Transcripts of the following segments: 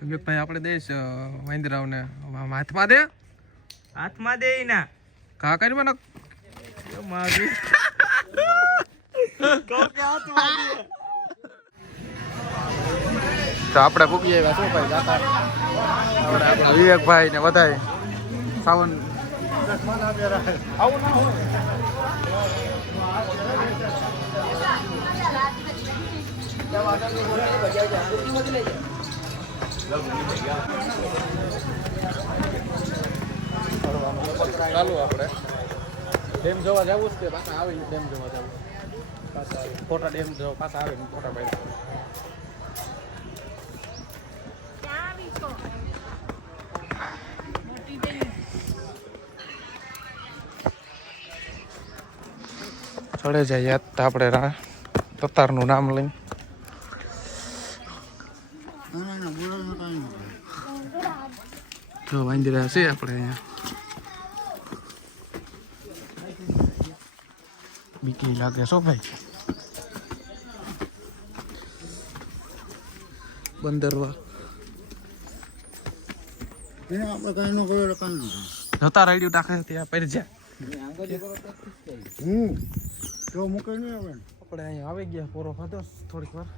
ભાઈ આપણે દઈશ વાંદરાઓને હાથમાં દે ના કા કરી મને તો આપણે પૂગી આવ્યા શું ભાઈ જાતા આપણા વિવેકભાઈ ને બધાય સાવન ચાલુ આપણે ડેમ જોવા જવું છે પાછા આવે ડેમ જોવા જવું પાછા ફોટા ડેમ જો પાછા આવે ફોટા પાડી ચડે જાય યાદ તો આપણે તતારનું નામ લઈને જો વાંદરા છે આપણે અહીંયા બીકી લાગે છો ભાઈ બંદરવા જતા રેડિયો ટાકે ત્યાં પડી જાય આપણે અહીંયા આવી ગયા પૂરો ખાધો થોડીક વાર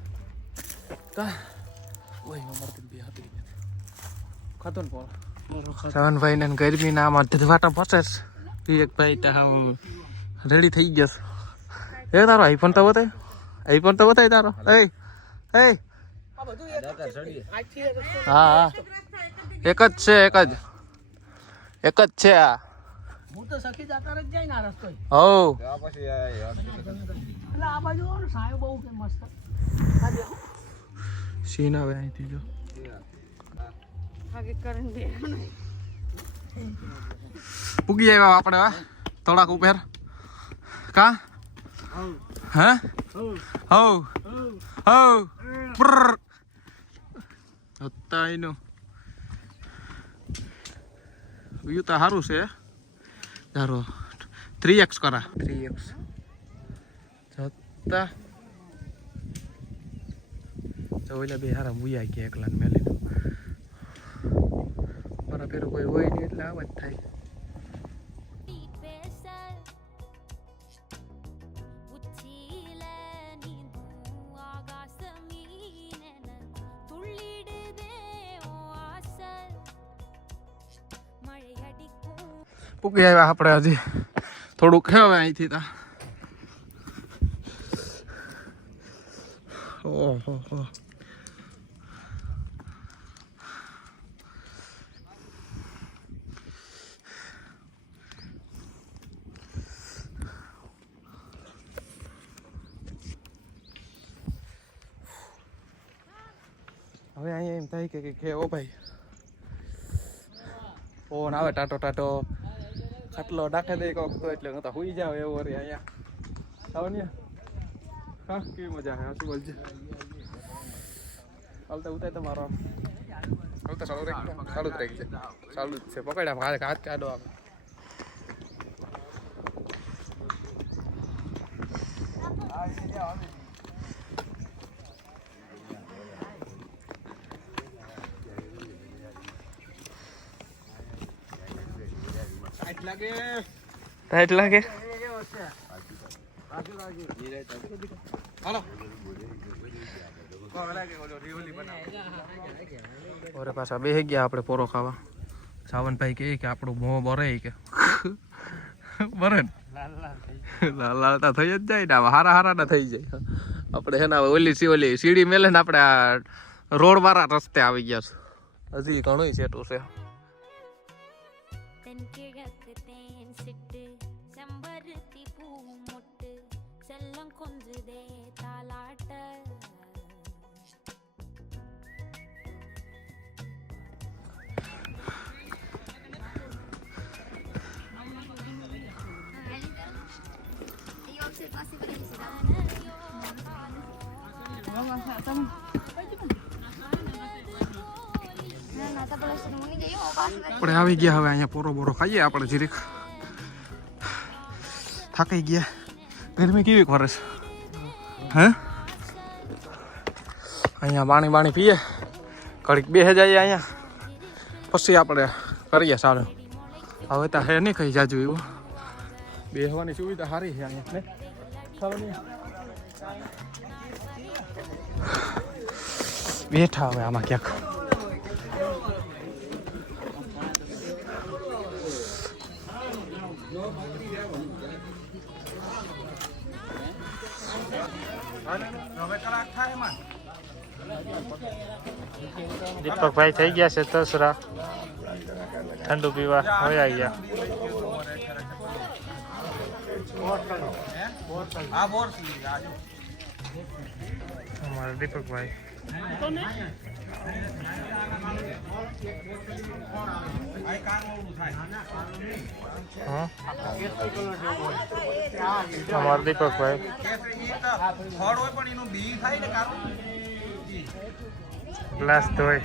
ખાતો ને પૂરો શ્રવણભાઈ ને ગરમી ના આમાં ધધવાટા પહોંચે વિવેકભાઈ ત્યાં રેડી થઈ ગયા એ તારો આઈફોન તો બતાય તારો હા એક જ છે આ હું તો સખી જાતા જ જાય ના રસ્તો હો પછી આ બાજુ સાયો બહુ કે મસ્ત આ દેખો સીન આવે અહીંથી જો આગે કરન દે પૂગી આવ્યા આપણે થોડાક ઉપર કા હે હો હતા એનું વ્યૂ તો સારું છે ધારો 3x કરા 3x જતા તો ઓલા બે હારા મુયા ગયા એકલા ને મેલી મારા પેરો કોઈ હોય નહીં એટલે આવા જ થાય પૂકી આવ્યા આપણે હજી થોડુંક હવે અહીંથી તા ઓહો હવે અહીંયા એમ થાય કે ઓ ભાઈ ફોન આવે ટાટો ખાટલો નાખે દે કોક તો એટલે હું તો હુઈ જાવ એવું રે અહીંયા આવો ને હા કેવી મજા આવે શું બોલજે હાલ તો ઉતાય તમારો હાલ તો ચાલુ જ રહી છે ચાલુ જ છે પકડ્યા હાથ કાઢો આપ ટાઈટ લાગે ઓરે પાછા બેસી ગયા આપણે પોરો ખાવા સાવનભાઈ કહે કે આપણું મોં બરે કે બરે ને લાલ તો થઈ જ જાય ને હારા ના થઈ જાય આપણે છે ને ઓલી સીડી મેલે ને આપણે આ રોડ વાળા રસ્તે આવી ગયા છે હજી ઘણું સેટું છે આપણે આવી ગયા હવે અહીંયા પોરો બોરો ખાઈએ આપણે જીરીક થાકી ગયા ગરમી કેવી કરે છે હે અહીંયા પાણી પીએ ઘડીક બેસી જઈએ અહીંયા પછી આપણે કરીએ સારું. હવે તો હે નહીં કઈ જાજુ એવું બેસવાની સુવિધા સારી છે અહીંયા બેઠા હવે આમાં ક્યાંક. દીપકભાઈ થઈ ગયા છે તસરા, ઠંડુ પીવા હોય ગયા. અમારા દીપકભાઈ અમારા દીપકભાઈ ગ્લાસ ધોઈ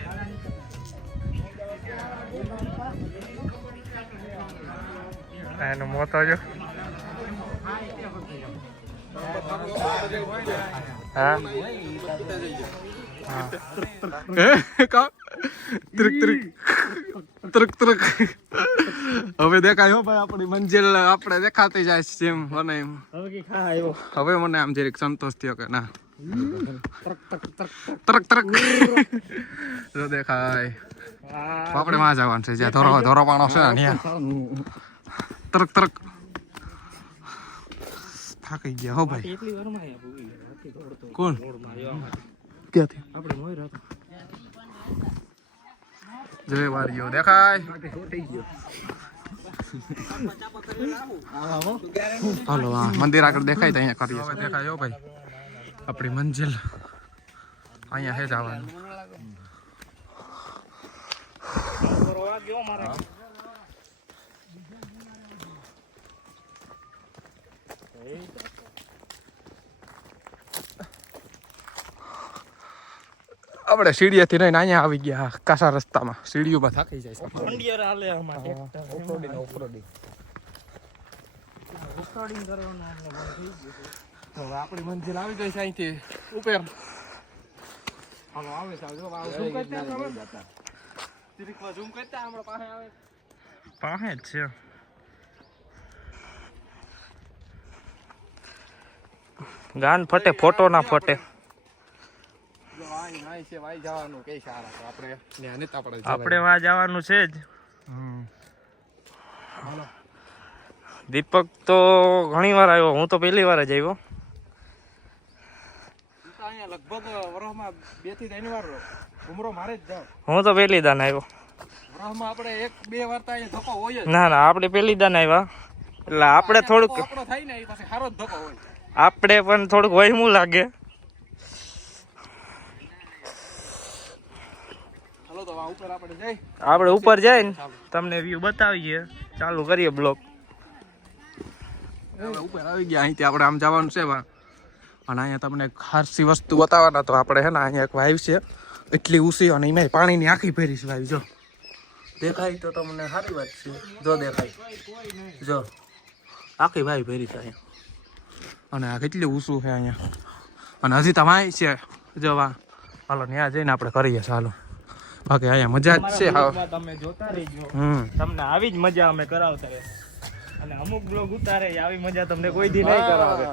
એનો મોતો જો. હા હવે દેખાય ભાઈ આપણી મંજિલ આપણે દેખાતી જાય છે એમ મને એમ. હવે મને આમ જરીક સંતોષ થયો કે ના તરક તરક જો દેખાય. આપણે માં જવાનું છે જ્યાં ધોરો પાણો છે ને તરક તરક થાકી ગયા હો ભાઈ. કોણ ક્યાંથી જય વારીઓ દેખાય. હાલો હા મંદિર આગળ દેખાય તો અહીંયા કરીએ. હવે દેખાય હો ભાઈ આપણી મંજિલ અહીંયા હે જવાનું. આપણે સીડીએથી રહીને અહીંયા આવી ગયા કાસા રસ્તામાં. સીડીઓમાં થાકી જાય આપણી મંજિલ આવી ગઈ છે અહીંથી ઉપર. પાસે જ છે. ગાન ફટે ફોટો ના ફટે. આપણે વાં જવાનું છે જ. દીપક તો ઘણી વાર આવ્યો, હું તો પહેલી વાર જ આવ્યો. લગભગ વરસમાં 2 થી 3 વાર ઉમરો મારે જ જાવ. હું તો પહેલી દાન આવ્યો. વરસમાં આપણે 1-2 વાર તો અહીંયા ધક્કો હોય જ. ના ના આપણે પહેલી દાન આવ્યા એટલે આપણે થોડુંક આપણો થાય ને એ પછી સારો જ ધક્કો હોય. આપણે પણ થોડુંક વહેમું લાગે. હાલો તો ઉપર આપણે જઈ. આપણે ઉપર જઈને તમને વ્યૂ બતાવીએ. ચાલુ કરીએ બ્લોગ. ઉપર આવી ગયા. અહીંથી આપણે આમ જવાનું છે અને અહીંયા તમને ખાસી વસ્તુ બતાવવાના. તો આપણે હે ને અહીંયા એક વાઈવ છે એટલી ઊંચી અને એમાં પાણીની આખી ભેરી છે વાઈવ. જો દેખાય તો તમને સારી વાત છે. જો દેખાય જો આખી વાઈવ ભેરી છે અહીંયા. અને આ કેટલી ઊંચું છે અહીંયા. અને હજી તો વાય છે જો વા. હાલો ત્યાં જઈને આપણે કરીએ. ચાલો બાકી અહીંયા મજા જ છે. તમે જોતા રહેજો. તમને આવી જ મજા અમે કરાવતા રહે. અને અમુક બ્લોગ ઉતારે આવી મજા તમને કોઈ દી નહીં કરાવે.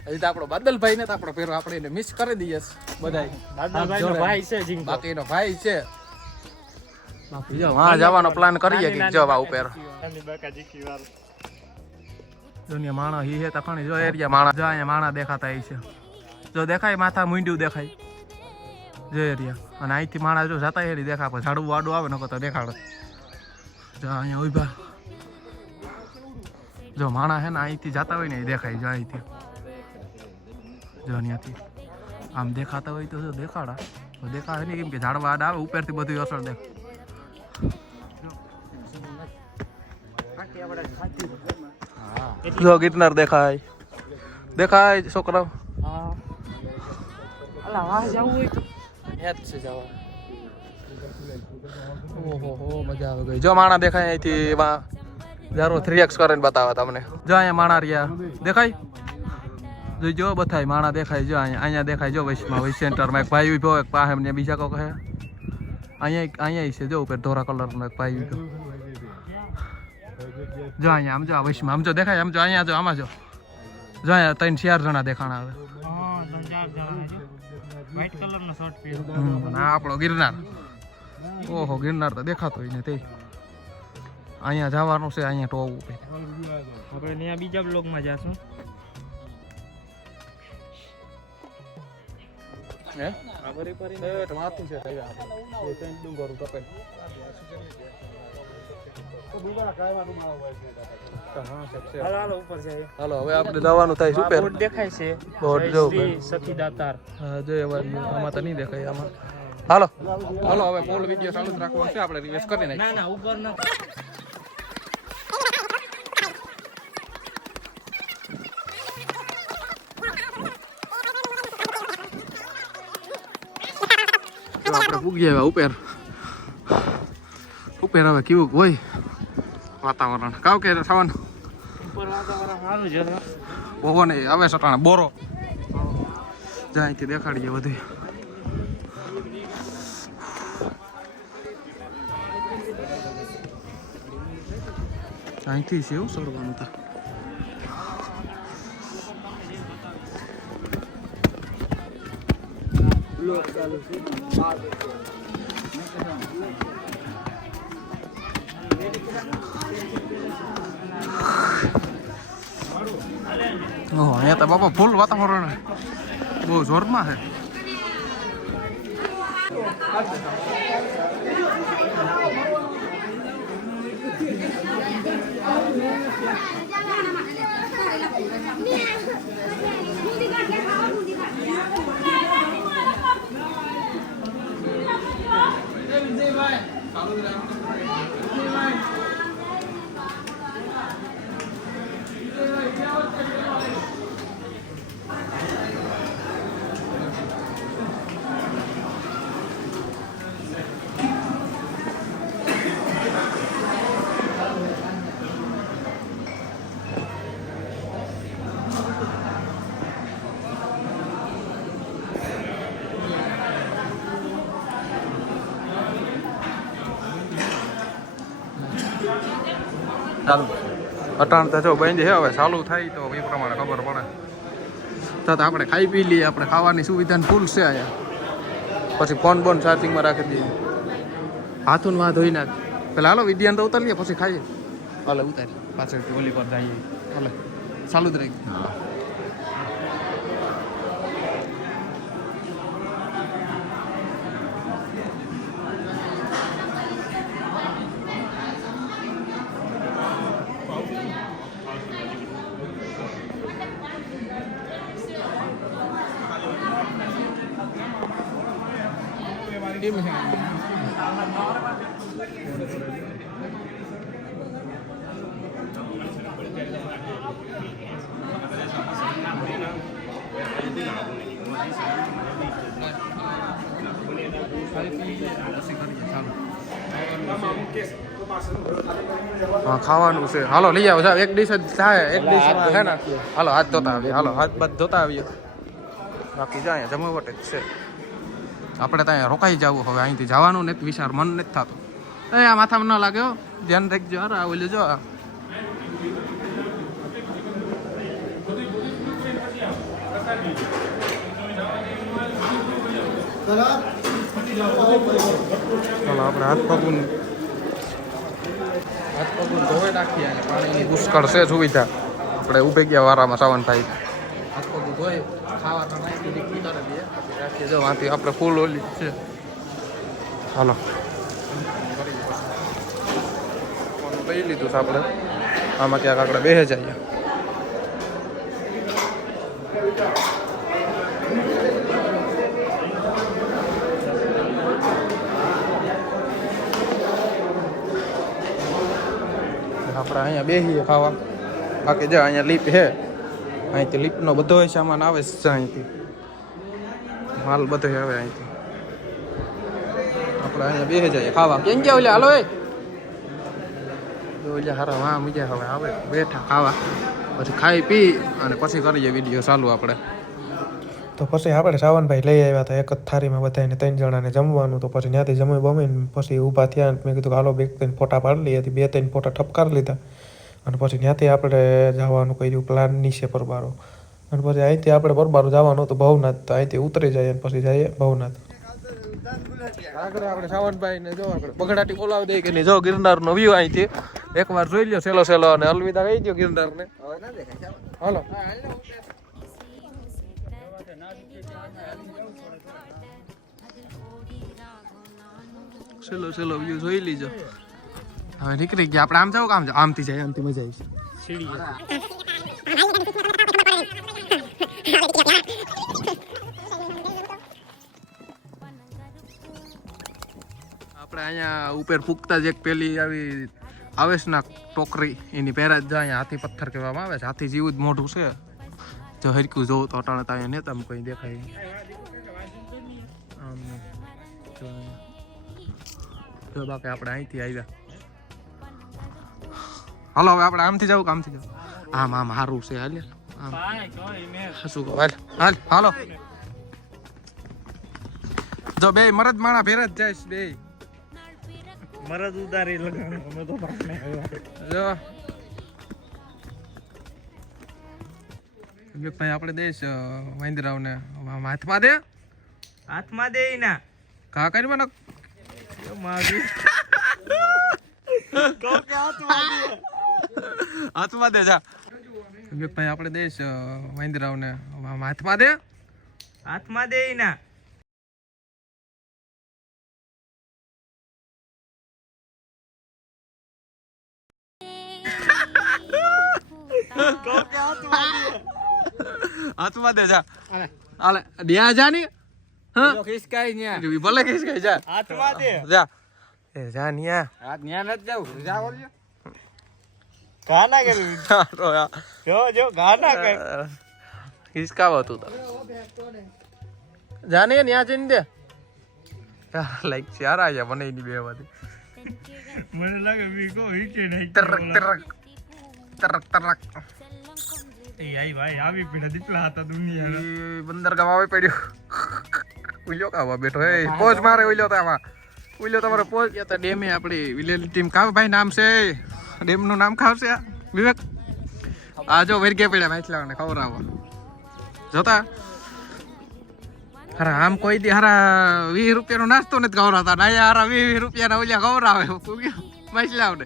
હજી તો આપણો બાદલભાઈ ને તો આપણો પેરો આપણે એને મિસ કરી દઈએ બધાય. દાદાભાઈનો ભાઈ છે જીંગો. બાકી એનો ભાઈ છે. બાકી જો વાં જવાનો પ્લાન કરીએ કે જો વા ઉપર નાની બાકા જીકી વાર. દુનિયા માણા હી હે તો ઘણી જો એરિયા માણા જો અહીંયા માણા દેખાતા છે. જો દેખાય માથા મુંડ્યું દેખાય જો એરિયા. અને અહીંથી માણા જો જતા એરી દેખાય પણ ઝાડવું વાડું આવે નકો તો દેખાડે. જો અહીંયા ઉભા જો માણા હે ને અહીંથી જતા હોય ને એ દેખાય. જો અહીંથી જો અહીંયાથી આમ દેખાતા હોય તો જો દેખાડા તો દેખાય નહીં કેમ કે ઝાડવા આડ આવે ઉપરથી બધું અસર દેખાય. જો ગિરનાર દેખાય દેખાય છોકરાઓ. અલા વાહ જાવું હોય તો યાદ છે જવા. ઓહો મજા આવી ગઈ. જો માણા દેખાય અહીંથી એમાં 3x કરીને બતાવે તમને. જો અહીંયા માણા રહ્યા દેખાય. જો બધાય માણા દેખાય જો અહીંયા દેખાય જો વૈશમાં વૈશ સેન્ટરમાં એક ભાઈ ઉભો એક પાસે ને બીજા કોઈ કહે અહીંયા છે જો ઉપર ધોરા કલરનો એક ભાઈ ઉભો જો અહીંયા આમ જો આ વૈશમાં આમ જો દેખાય આમ જો અહીંયા જો આમાં જો અહીંયા 3-4 જણા દેખાણા આવે વ્હાઈટ કલરનો શર્ટ પહેર્યો આ આપણો ગિરનાર ઓહો ગિરનાર તો દેખાતો હોય ને તે અહીંયા જવાનું છે અહીંયા ટોપ ઉપર આપણે ત્યાં બીજા બ્લોગમાં જાશું હે આ બરી પરી માથું છે થઈ આપણે એ પેન ડુંગર કપેલ હાલો ઉપર છે હાલો હવે આપણે જવાનું થાય સુપર બોર્ડ દેખાય છે બોર્ડ જો શ્રી સખી દાતાર હા જો આમાં તો નહીં દેખાય આમાં હાલો હાલો હવે ફૂલ વિડિયો ચાલુ જ રાખવાનો છે આપણે રિવેસ કરી નાખીએ ના ઉપર ના આપણે પૂગી આવ્યા ઉપર હવે કેવું હોય વાતાવરણ કાવ કે સાવન ઉપર વાતાવરણ સારું છે પવન આવે સટાણે બોરો જ્યાંથી દેખાડીએ બધું અહીંથી છે એવું સરવાનું તો ઓહો અહીંયા તો બાપા ફૂલ વાતાવરણ બહુ જોરમાં છે ચાલુ અટાણ તો જો બંધ છે હવે ચાલુ થાય તો એ પ્રમાણે ખબર પડે તો આપણે ખાઈ પી લઈએ આપણે ખાવાની સુવિધા ફૂલ છે અહીંયા પછી ફોન બોન ચાર્જિંગમાં રાખી દઈએ હાથું માં ધોઈ નાખ પેલા હાલો વિડિયાને તો ઉતારીએ પછી ખાઈએ હાલે ઉતારીએ પાછળથી ઓલી પર જઈએ હાલે ચાલુ જ રહી હા ખાવાનું છે હાલો લઈ આવો સાહેબ એક ડીશ જ થાય એક ડીશ છે ને હાલો હાથ ધોતા આવીએ હાલો હાથ બાદ ધોતા આવીએ બાકી જાય જમાવટ જ છે આપણે ત્યાં રોકાઈ જવું હવે અહીંથી જવાનું ને વિચાર મન નથી થતું એ આ માથામાં ન લાગ્યો ધ્યાન રાખજો હાર ઓલું જો ચાલો આપણે હાથ પગું ધોઈ નાખીએ અને પાણીની પુષ્કળ છે સુવિધા આપણે ઉભે ગયા વારામાં સાવનભાઈ હાથ પગું ધોઈ ખાવા તો નાખી ઉતારી દઈએ પછી રાખીએ જો વાંથી આપણે ફૂલ ઓલી છે હાલો લઈ લીધું છે આપણે આમાં ક્યાંક આપણે બેસી જઈએ આપણે અહીંયા બેસીએ ખાવા બાકી જો અહીંયા લીપ છે અહીંથી લીપનો બધો સામાન આવે છે અહીંથી માલ બધો આવે અહીંથી આપણે અહીંયા બેસી જઈએ ખાવા કેમ ગયા ઓલે હાલો ઓલા હારા વાહ મજા હવે આવે બેઠા ખાવા પછી ખાઈ પી અને પછી કરીએ વિડીયો ચાલુ આપણે. તો પછી આપણે સાવનભાઈ લઈ આવ્યા હતા એક જ થાળીમાં બધાને 3 જણાને જમવાનું. તો પછી ત્યાંથી જમી બમીને પછી ઊભા થયા. મેં કીધું હાલો 2-3 ફોટા પાડી લઈએ. 2-3 ફોટા ઠપકારી લીધા અને પછી ત્યાંથી આપણે જવાનું કર્યું પ્લાન નીચે પરબારો. અને પછી અહીંથી આપણે પરબારો જવાનું હતું ભવનાથ. તો અહીંથી ઉતરી જઈએ અને પછી જઈએ ભવનાથ. આગળ આપણે સાવનભાઈ ને જો આપણે બગડાટી બોલાવી દઈએ કે નહીં. જો ગિરનારનો વ્યૂ અહીંથી એકવાર જોઈ લ્યો સેલો સેલો અને અલવિદા કહી દો ગિરનારને. હાલો સેલો સેલો વ્યૂ જોઈ લીજો. હવે નીકળી ગયા આપણે. આમ જાવ કામ જાવ આમથી જાય આમથી મજા આવી સીડી. આપણે અહીંયા ઉપર ફૂકતા જ એક પેલી આવી આવે છે ને ટોકરી એની પહેરા જ અહીંયા હાથી પથ્થર કહેવામાં આવે છે. હાથી જેવું જ મોઢું છે. જો હરકું જોવું તો અટાણે તો અહીંયા નેતા કોઈ દેખાય આમ જો બાકી આપણે અહીંથી આવ્યા. હાલો હવે આપણે આમથી જાવ આમથી જાવ. આમ આમ સારું છે હાલ આમ શું કહો હાલ હાલ હાલો. જો બે મરદ માણા ભેર જ જાય બે મરદ ઉતારી લગાડો અમે તો બાપને જો ભાઈ આપણે દેશ વાંદરાઓને હાથમાં દે ના કા કરી મને માગી કહો કે હાથમાં દે જા ભાઈ આપણે દેશ વાંદરાઓને હાથમાં દે ના હાથમાં દે જા હાલે ન્યા જા ની હા ખિસકાઈ ન્યા ભલે ખિસકાઈ જા હાથમાં દે જા એ જા ન્યા હાથ ન્યા નથી જાવ જા ઓલ્યો ગાના કરી જો ગાના કર ખિસકાવો તું તો જા ને ન્યા જઈને દે લાઈક ચાર આયા મને એની બે વાતે મને લાગે વીકો વીકે નહીં તરક તરક તરક તરક એ આઈ ભાઈ આવી પીડા દીપલા હતા દુનિયા બંદર ગવાવે પડ્યો ઉલ્યો કાવા બેઠો એ પોજ મારે ઉલ્યો તામાં ઉલ્યો તમારે પોજ તો ડેમે આપણી વિલેજ ટીમ કાવ ભાઈ નામ છે ડેમ નું નામ ખાવશે વિવેક આ જો વેરગે પડ્યા માછલાઓને ખવડાવો જોતા હારા આમ કોઈ દી હારા 20 રૂપિયાનો નાસ્તો નથી ખવડાવતા ના હારા 20 રૂપિયાના ઓલ્યા ખવડાવે માછલાઓને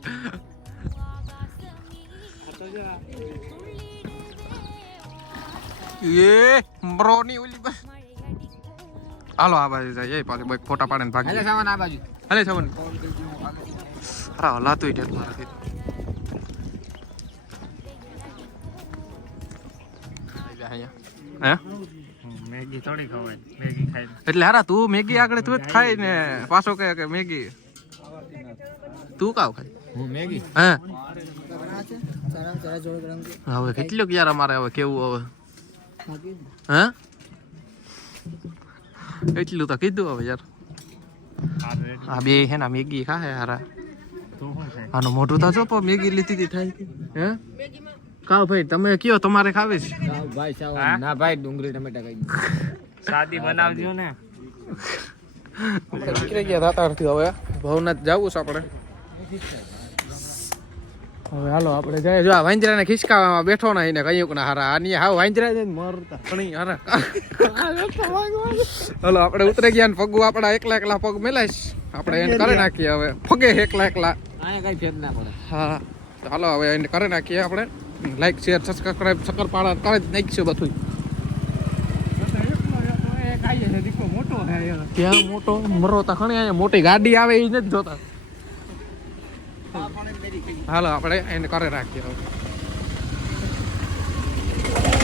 એ બ્રોની ઓલી બસ હાલો આ બાજુ જાય એ પાછું એક ફોટા પાડે ને ભાગી હાલે સાવન આ બાજુ હાલે સાવન અરે લાતું ઈ ડેટ મારે હે મેગી થોડી ખવાય મેગી ખાઈ એટલે હારા તું મેગી આગળ તું જ ખાય ને પાછો કે મેગી તું કાવ ખાય હું મેગી હે સારા જોડ ગરમ હવે કેટલું યાર અમારે હવે કેવું હવે હે એટલું તો કીધું હવે યાર આ બે હે ને મેગી ખાય હારા આનું મોઢું તો જો મેગી લીધી હતી થાય હે કાવ ભાઈ તમે કયો તમારે ખાવી છે ભાઈ સાવન ના ભાઈ ડુંગળી ટમેટા ખાઈ સાદી બનાવજો ને આપણે નીકળી ગયા દાતારથી હવે ભવનાથ જવું છે આપણે હવે હાલો આપણે જાય જો આ વાંદરાને ખિસકાવામાં બેઠો ના એને કયું ના હારા આની હાવ વાંદરા જઈને મરતા ઘણી હારા હાલો આપણે ઉતરી ગયા ને પગું આપણા એકલા પગ મેલાઈશ આપણે એને કરી નાખીએ હવે પગે એકલા આયા કઈ ફેર ના પડે હા હાલો હવે એને કરી નાખીએ આપણે લાઈક શેર સબસ્ક્રાઇબ શક્કરપાડા કરી જ નાખીશું બધું ક્યાં મોટો મરો તા ખણી અહીંયા મોટી ગાડી આવે એ નથી જોતા હાલો આપણે એને કરી નાખીએ હવે